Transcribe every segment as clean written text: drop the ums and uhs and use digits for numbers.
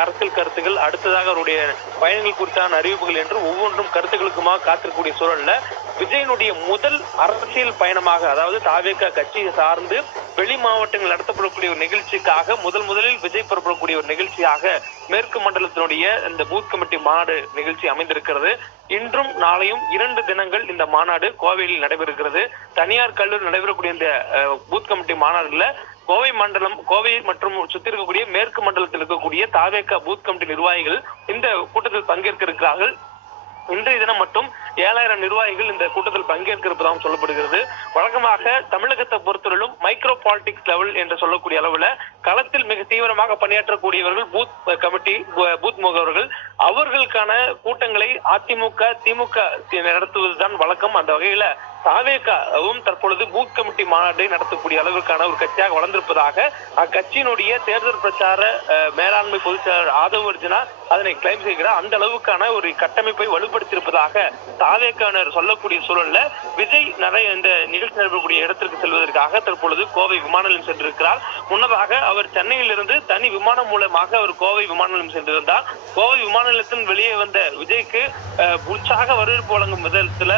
அரசியல் கருத்துக்கள், அடுத்ததாக அவருடைய பயணங்கள் குறித்தான அறிவிப்புகள் என்று ஒவ்வொன்றும் கருத்துக்களுக்குமாக காத்திருக்கக்கூடிய சூழல்ல விஜயனுடைய முதல் அரசியல் பயணமாக, அதாவது தாவேகா கட்சியை சார்ந்து வெளி மாவட்டங்கள் நடத்தப்படக்கூடிய ஒரு நிகழ்ச்சிக்காக முதலில் விஜய் புறப்படக்கூடிய ஒரு நிகழ்ச்சியாக மேற்கு மண்டலத்தினுடைய இந்த பூத் கமிட்டி மாநாடு நிகழ்ச்சி அமைந்திருக்கிறது. இன்றும் நாளையும் 2 தினங்கள் இந்த மாநாடு கோவையில் நடைபெறுகிறது. தனியார் கல்லூரி நடைபெறக்கூடிய இந்த பூத் கமிட்டி மாநாடுல கோவை மற்றும் சுத்தி இருக்கக்கூடிய மேற்கு மண்டலத்தில் இருக்கக்கூடிய தாவேகா பூத் கமிட்டி நிர்வாகிகள் இந்த கூட்டத்தில் பங்கேற்க இருக்கிறார்கள். இன்றைய தினம் மட்டும் 7000 நிர்வாகிகள் இந்த கூட்டத்தில் பங்கேற்க இருப்பதாகவும் சொல்லப்படுகிறது. வழக்கமாக தமிழகத்தை பொறுத்தவரையிலும் மைக்ரோ பாலிடிக்ஸ் லெவல் என்று சொல்லக்கூடிய அளவுல களத்தில் மிக தீவிரமாக பணியாற்றக்கூடியவர்கள் பூத் கமிட்டி, பூத் முகவர்கள், அவர்களுக்கான கூட்டங்களை அதிமுக, திமுக நடத்துவதுதான் வழக்கம். அந்த வகையில தாவேகாவும் தற்பொழுது பூத் கமிட்டி மாநாட்டை நடத்தக்கூடிய அளவிற்கான ஒரு கட்சியாக வளர்ந்திருப்பதாக அக்கட்சியினுடைய தேர்தல் பிரச்சார மேலாண்மை பொதுச் செயலாளர் ஆதவ் அர்ஜுனா அதனை கிளைம் செய்கிறார். அந்த அளவுக்கான ஒரு கட்டமைப்பை வலுப்படுத்தியிருப்பதாக தாவேகாவினர் சொல்லக்கூடிய சூழல்ல விஜய் இந்த நிகழ்ச்சி நடைபெறக்கூடிய இடத்திற்கு செல்வதற்காக தற்பொழுது கோவை விமான நிலையம் சென்றிருக்கிறார். முன்னதாக அவர் சென்னையிலிருந்து தனி விமானம் மூலமாக அவர் கோவை விமான நிலையம் சென்றிருந்தார். கோவை விமான நிலையத்தின் வெளியே வந்த விஜய்க்கு உற்சாக வரவேற்பு வழங்கும் விதத்துல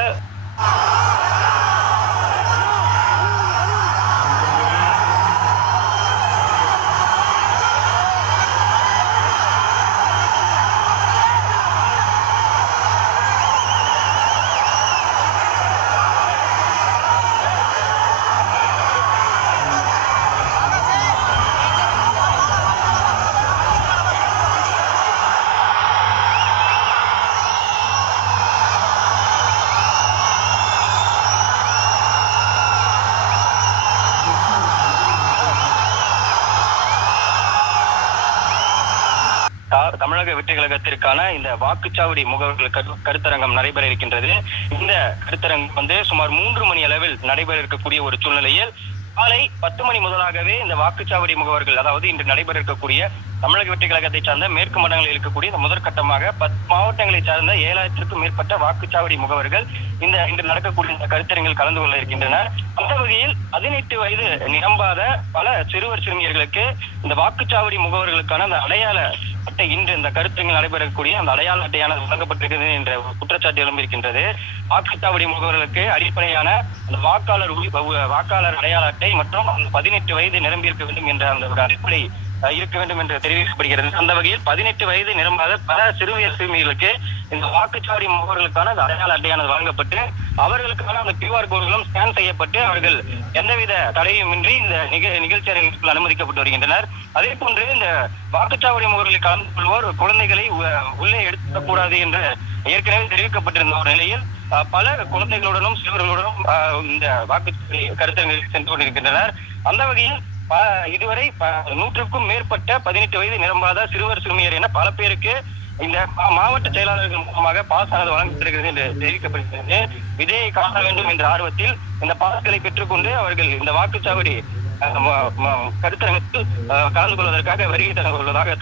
தமிழக வெற்றி கழகத்திற்கான இந்த வாக்குச்சாவடி முகவர்கள் கருத்தரங்கம் நடைபெற இருக்கின்றது. இந்த கருத்தரங்கம் சுமார் 3 மணி அளவில் நடைபெற இருக்கக்கூடிய ஒரு சூழ்நிலையில் காலை 10 மணி முதலாகவே இந்த வாக்குச்சாவடி முகவர்கள், அதாவது இன்று நடைபெற இருக்கக்கூடிய தமிழக வெற்றி கழகத்தை சார்ந்த மேற்கு மண்டலங்களில் இருக்கக்கூடிய இந்த முதற்கட்டமாக 10 மாவட்டங்களை சார்ந்த 7000க்கும் மேற்பட்ட வாக்குச்சாவடி முகவர்கள் இன்று நடக்கக்கூடிய இந்த கருத்தரங்கில் கலந்து கொள்ள இருக்கின்றனர். அந்த வகையில் 18 வயது நிரம்பாத பல சிறுவர் சிறுமியர்களுக்கு இந்த வாக்குச்சாவடி முகவர்களுக்கான அந்த அடையாள அட்டை இன்று இந்த கருத்தரங்கில் நடைபெறக்கூடிய அந்த அடையாள அட்டையானது வழங்கப்பட்டிருக்கிறது என்ற குற்றச்சாட்டு எழும்பியிருக்கின்றது. வாக்குச்சாவடி முகவர்களுக்கு அடிப்படையான அந்த வாக்காளர் அடையாள அட்டை மற்றும் அந்த 18 வயது நிரம்பியிருக்க வேண்டும் என்ற அந்த ஒரு அடிப்படை இருக்க வேண்டும் என்று தெரிவிக்கப்படுகிறது. அந்த வகையில் 18 வயது நிரம்பாத பல சிறுமிகளுக்கு இந்த வாக்குச்சாவடி முகவர்களுக்கான அந்த அடையாள அட்டையானது வழங்கப்பட்டு அவர்களுக்கான அந்த QR கோடுகளும் ஸ்கேன் செய்யப்பட்டு அவர்கள் எந்தவித தடையுமின்றி இந்த நிகழ்ச்சி அரங்கிற்குள் அனுமதிக்கப்பட்டு வருகின்றனர். அதே போன்று இந்த வாக்குச்சாவடி முகவர்களில் கலந்து கொள்வோர் குழந்தைகளை உள்ளே எடுக்கக்கூடாது என்று ஏற்கனவே தெரிவிக்கப்பட்டிருந்த ஒரு நிலையில் பல குழந்தைகளுடனும் சிறுவர்களுடனும் இந்த வாக்குச்சாவடி கருத்தரங்கிற்கு சென்று கொண்டிருக்கின்றனர். அந்த வகையில் இதுவரை 100க்கும் மேற்பட்ட 18 வயது நிரம்பாத சிறுவர் சிறுமியர் என பல பேருக்கு இந்த மாவட்ட செயலாளர்கள் மூலமாக பாஸ் ஆனது வழங்கப்படுகிறது என்று தெரிவிக்கப்படுகிறது. விஜயை காண வேண்டும் என்ற ஆர்வத்தில் இந்த பாஸ்களை பெற்றுக்கொண்டு அவர்கள் இந்த வாக்குச்சாவடி கருத்தரங்கத்தில் கலந்து கொள்வதற்காக வருகை தர உள்ளதாக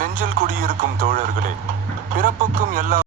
நெஞ்சில் குடியிருக்கும் தோழர்களே, பிறப்புக்கும் எல்லா